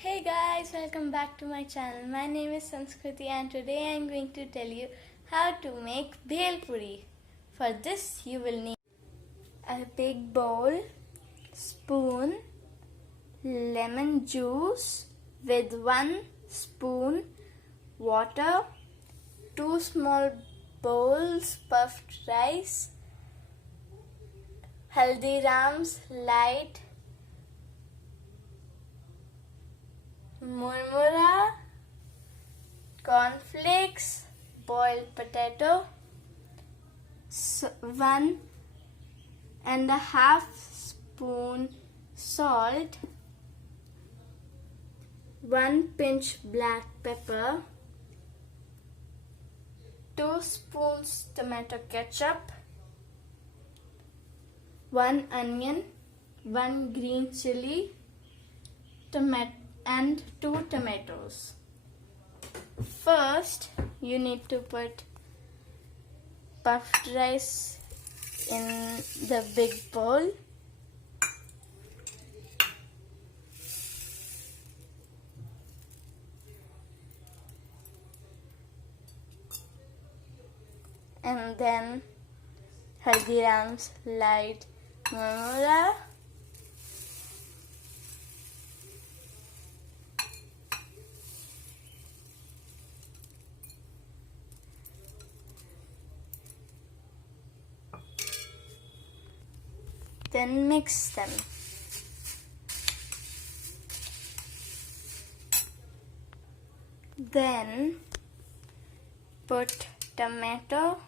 Hey guys, welcome back to my channel. My name is Sanskriti and today I am going to tell you how to make bhel puri. For this you will need a big bowl, spoon, lemon juice with 1 spoon, water, 2 small bowls puffed rice, haldirams light murmura, cornflakes, boiled potato, 1.5 spoon salt, 1 pinch black pepper, 2 spoons tomato ketchup, 1 onion, 1 green chili, and 2 tomatoes. First, you need to put puffed rice in the big bowl. And then haldirams light murmura. Then mix them. Then put tomato,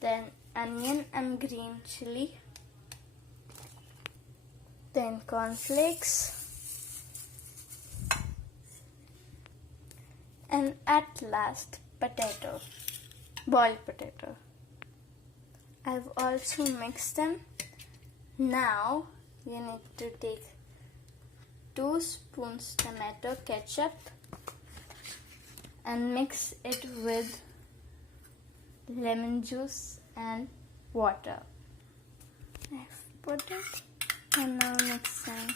then onion and green chili, then cornflakes, and at last potato. Boiled potato. I've also mixed them. Now you need to take 2 spoons tomato ketchup and mix it with lemon juice and water. I've put it and now mixing.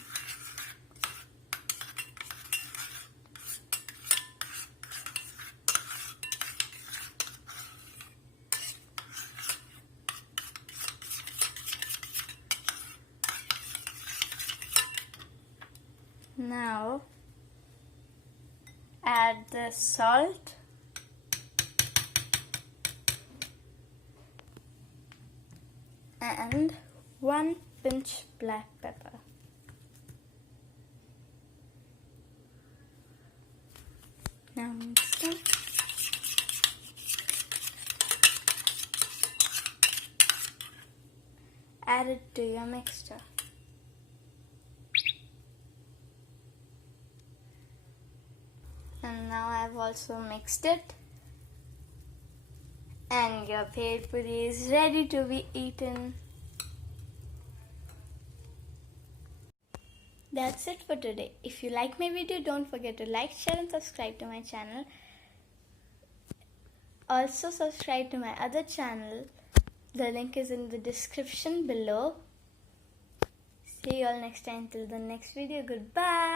Now add the salt and 1 pinch black pepper. Now mix them. Add it to your mixture. And now I've also mixed it. And your bhel puri is ready to be eaten. That's it for today. If you like my video, don't forget to like, share and subscribe to my channel. Also subscribe to my other channel. The link is in the description below. See you all next time. Till the next video. Goodbye.